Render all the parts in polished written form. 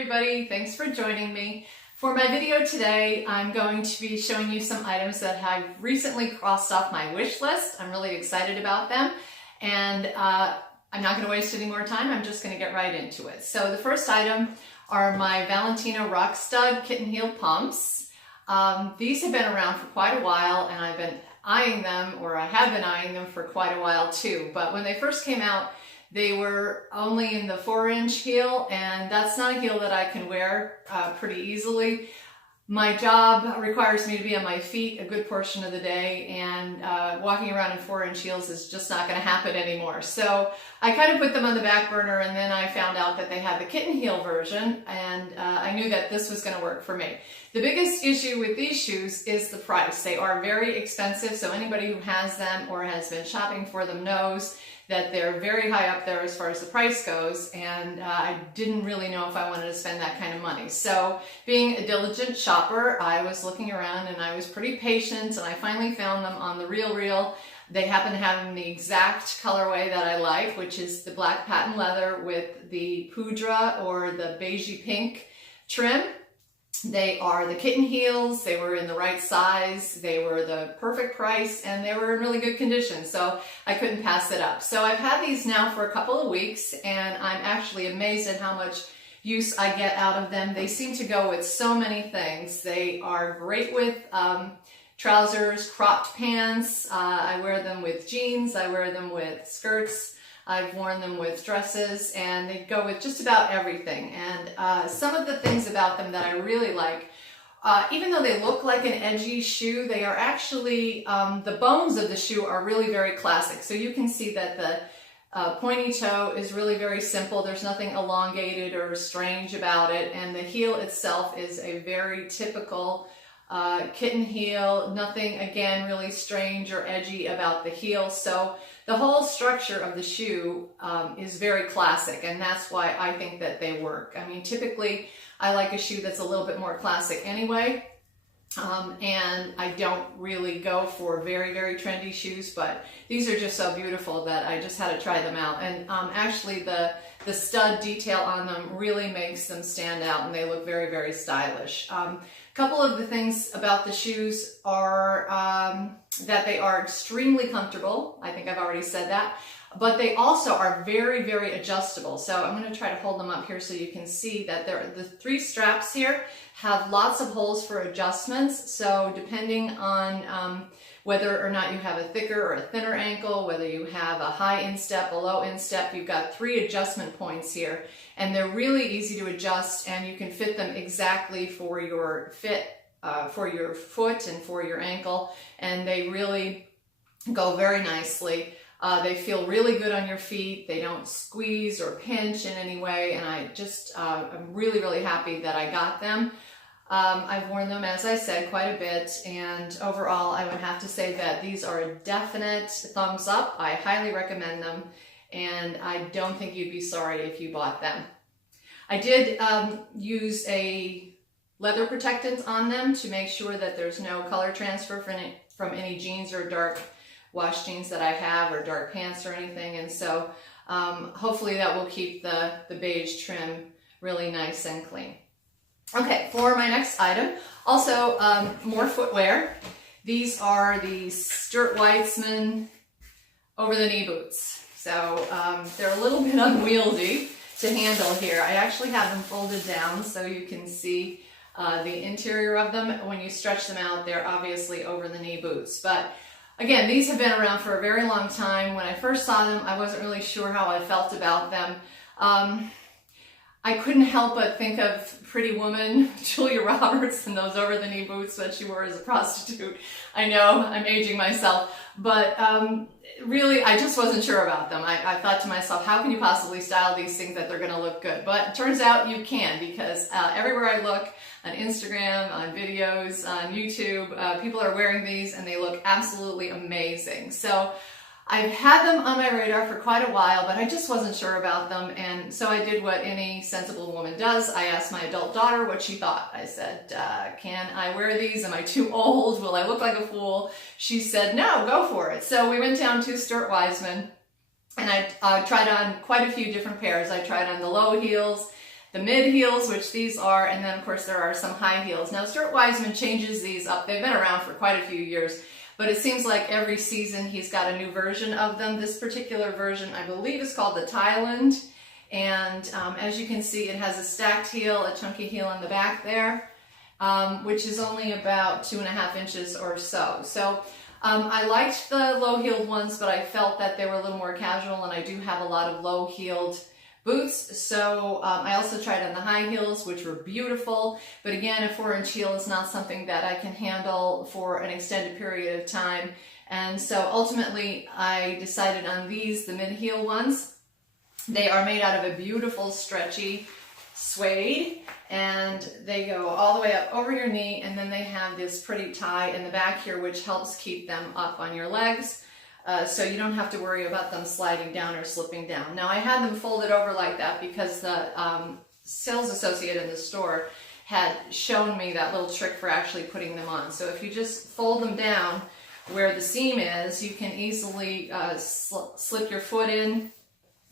everybody, thanks for joining me. For my video today, I'm going to be showing you some items that I've recently crossed off my wish list. I'm really excited about them, and I'm not going to waste any more time. I'm just going to get right into it. So the first item are my Valentino Rock Stud Kitten Heel Pumps. These have been around for quite a while, and I've been eyeing them, or I have been eyeing them for quite a while too. But when they first came out, they were only in the 4-inch heel, and that's not a heel that I can wear pretty easily. My job requires me to be on my feet a good portion of the day, and walking around in 4-inch heels is just not going to happen anymore. So I kind of put them on the back burner, and then I found out that they had the kitten heel version, and I knew that this was going to work for me. The biggest issue with these shoes is the price. They are very expensive, so anybody who has them or has been shopping for them knows that they're very high up there as far as the price goes, and I didn't really know if I wanted to spend that kind of money. So being a diligent shopper, I was looking around and I was pretty patient, and I finally found them on the RealReal. They happen to have them the exact colorway that I like, which is the black patent leather with the poudre or the beigey pink trim. They are the kitten heels, they were in the right size, they were the perfect price, and they were in really good condition, so I couldn't pass it up. So I've had these now for a couple of weeks, and I'm actually amazed at how much use I get out of them. They seem to go with so many things. They are great with trousers, cropped pants. I wear them with jeans, I wear them with skirts. I've worn them with dresses, and they go with just about everything. And some of the things about them that I really like, even though they look like an edgy shoe, they are actually, the bones of the shoe are really very classic. So you can see that the pointy toe is really very simple. There's nothing elongated or strange about it. And the heel itself is a very typical kitten heel. Nothing, again, really strange or edgy about the heel. So the whole structure of the shoe is very classic, and that's why I think that they work. I mean, typically I like a shoe that's a little bit more classic anyway, and I don't really go for very, very trendy shoes, but these are just so beautiful that I just had to try them out. And actually the stud detail on them really makes them stand out, and they look very, very stylish. Couple of the things about the shoes are that they are extremely comfortable. I think I've already said that, but they also are very, very adjustable. So I'm going to try to hold them up here so you can see that the 3 straps here have lots of holes for adjustments. So depending on whether or not you have a thicker or a thinner ankle, whether you have a high instep, a low instep, you've got 3 adjustment points here, and they're really easy to adjust, and you can fit them exactly for your fit, for your foot and for your ankle, and they really go very nicely. They feel really good on your feet. They don't squeeze or pinch in any way, and I'm really, really happy that I got them. I've worn them, as I said, quite a bit, and overall I would have to say that these are a definite thumbs up. I highly recommend them, and I don't think you'd be sorry if you bought them. I did use a leather protectant on them to make sure that there's no color transfer from any jeans or dark wash jeans that I have, or dark pants or anything, and so hopefully that will keep the beige trim really nice and clean. Okay, for my next item, also more footwear. These are the Stuart Weitzman over-the-knee boots. So they're a little bit unwieldy to handle here. I actually have them folded down so you can see the interior of them. When you stretch them out, they're obviously over-the-knee boots. But again, these have been around for a very long time. When I first saw them, I wasn't really sure how I felt about them. I couldn't help but think of Pretty Woman, Julia Roberts, and those over-the-knee boots that she wore as a prostitute. I know, I'm aging myself, but really, I just wasn't sure about them. I thought to myself, how can you possibly style these things that they're going to look good? But it turns out you can, because everywhere I look, on Instagram, on videos, on YouTube, people are wearing these, and they look absolutely amazing. So I've had them on my radar for quite a while, but I just wasn't sure about them, and so I did what any sensible woman does. I asked my adult daughter what she thought. I said, can I wear these? Am I too old? Will I look like a fool? She said, no, go for it. So we went down to Stuart Weitzman, and I tried on quite a few different pairs. I tried on the low heels, the mid heels, which these are, and then of course there are some high heels. Now Stuart Weitzman changes these up. They've been around for quite a few years, but it seems like every season he's got a new version of them. This particular version, I believe, is called the Thailand. And as you can see, it has a stacked heel, a chunky heel in the back there, which is only about 2.5 inches or so. So I liked the low-heeled ones, but I felt that they were a little more casual, and I do have a lot of low-heeled boots. So I also tried on the high heels, which were beautiful. But again, a 4-inch heel is not something that I can handle for an extended period of time. And so ultimately, I decided on these, the mid-heel ones. They are made out of a beautiful stretchy suede, and they go all the way up over your knee, and then they have this pretty tie in the back here, which helps keep them up on your legs, so you don't have to worry about them sliding down or slipping down. Now I had them folded over like that because the sales associate in the store had shown me that little trick for actually putting them on. So if you just fold them down where the seam is, you can easily slip your foot in.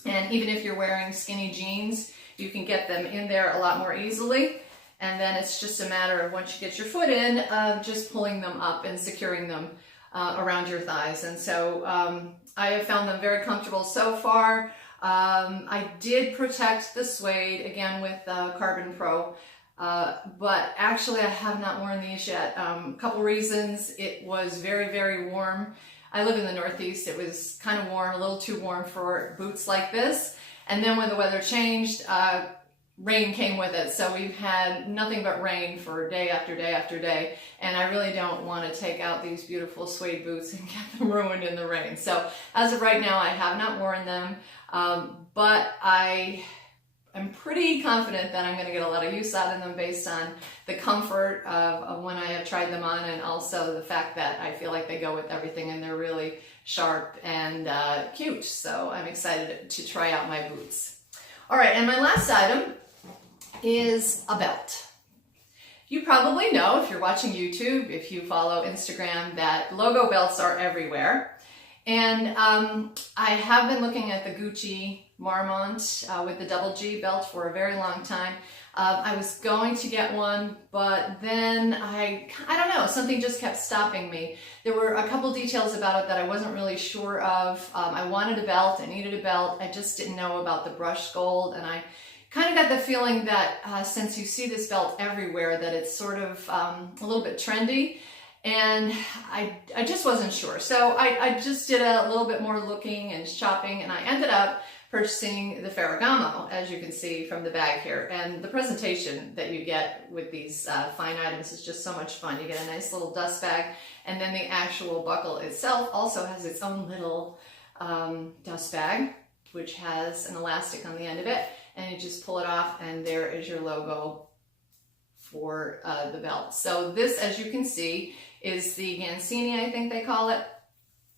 And even if you're wearing skinny jeans, you can get them in there a lot more easily. And then it's just a matter of, once you get your foot in, just pulling them up and securing them around your thighs. And so I have found them very comfortable so far. I did protect the suede, again, with Carbon Pro. But actually I have not worn these yet. A couple reasons. It was very, very warm. I live in the Northeast. It was kind of warm, a little too warm for boots like this. And then when the weather changed, rain came with it. So we've had nothing but rain for day after day after day. And I really don't want to take out these beautiful suede boots and get them ruined in the rain. So as of right now, I have not worn them, but I'm pretty confident that I'm going to get a lot of use out of them based on the comfort of when I have tried them on, and also the fact that I feel like they go with everything and they're really sharp and cute. So I'm excited to try out my boots. All right, and my last item is a belt. You probably know, if you're watching YouTube, if you follow Instagram, that logo belts are everywhere. And I have been looking at the Gucci Marmont with the double G belt for a very long time. I was going to get one, but then I don't know, something just kept stopping me. There were a couple details about it that I wasn't really sure of. I wanted a belt, I needed a belt, I just didn't know about the brushed gold, and I kind of got the feeling that since you see this belt everywhere, that it's sort of a little bit trendy. And I just wasn't sure. So I just did a little bit more looking and shopping, and I ended up purchasing the Ferragamo, as you can see from the bag here. And the presentation that you get with these fine items is just so much fun. You get a nice little dust bag, and then the actual buckle itself also has its own little dust bag, which has an elastic on the end of it, and you just pull it off, and there is your logo for the belt. So this, as you can see, is the Gancini, I think they call it.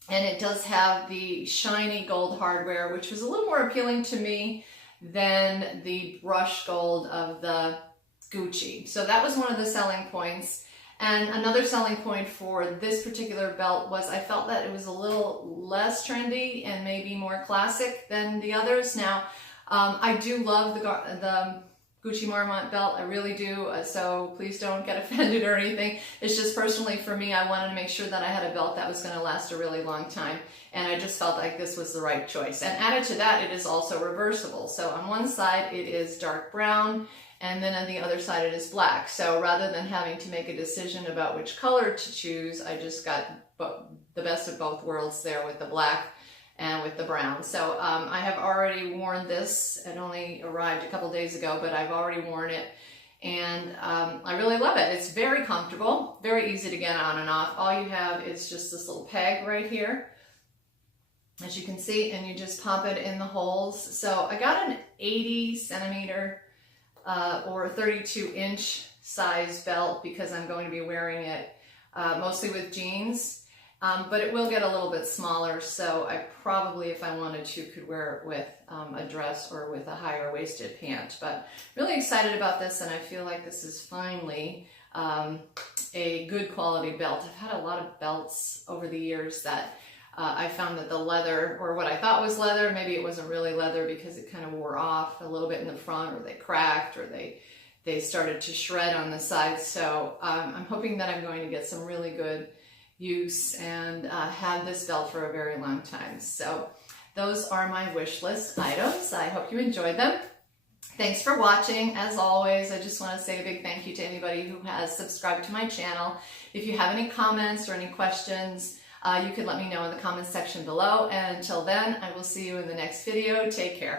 And it does have the shiny gold hardware, which was a little more appealing to me than the brushed gold of the Gucci. So that was one of the selling points. And another selling point for this particular belt was I felt that it was a little less trendy and maybe more classic than the others. Now, I do love the Gucci Marmont belt, I really do, so please don't get offended or anything. It's just personally for me, I wanted to make sure that I had a belt that was going to last a really long time, and I just felt like this was the right choice. And added to that, it is also reversible. So on one side it is dark brown, and then on the other side it is black. So rather than having to make a decision about which color to choose, I just got the best of both worlds there with the black and with the brown. So I have already worn this. It only arrived a couple days ago, but I've already worn it, and I really love it. It's very comfortable, very easy to get on and off. All you have is just this little peg right here, as you can see, and you just pop it in the holes. So I got an 80 centimeter or 32 inch size belt because I'm going to be wearing it mostly with jeans. But it will get a little bit smaller, so I probably, if I wanted to, could wear it with a dress or with a higher waisted pant. But really excited about this, and I feel like this is finally a good quality belt. I've had a lot of belts over the years that I found that the leather, or what I thought was leather, maybe it wasn't really leather because it kind of wore off a little bit in the front, or they cracked, or they started to shred on the sides. So I'm hoping that I'm going to get some really good use and have this belt for a very long time. So those are my wish list items. I hope you enjoyed them. Thanks for watching. As always, I just want to say a big thank you to anybody who has subscribed to my channel. If you have any comments or any questions, you can let me know in the comments section below. And until then, I will see you in the next video. Take care.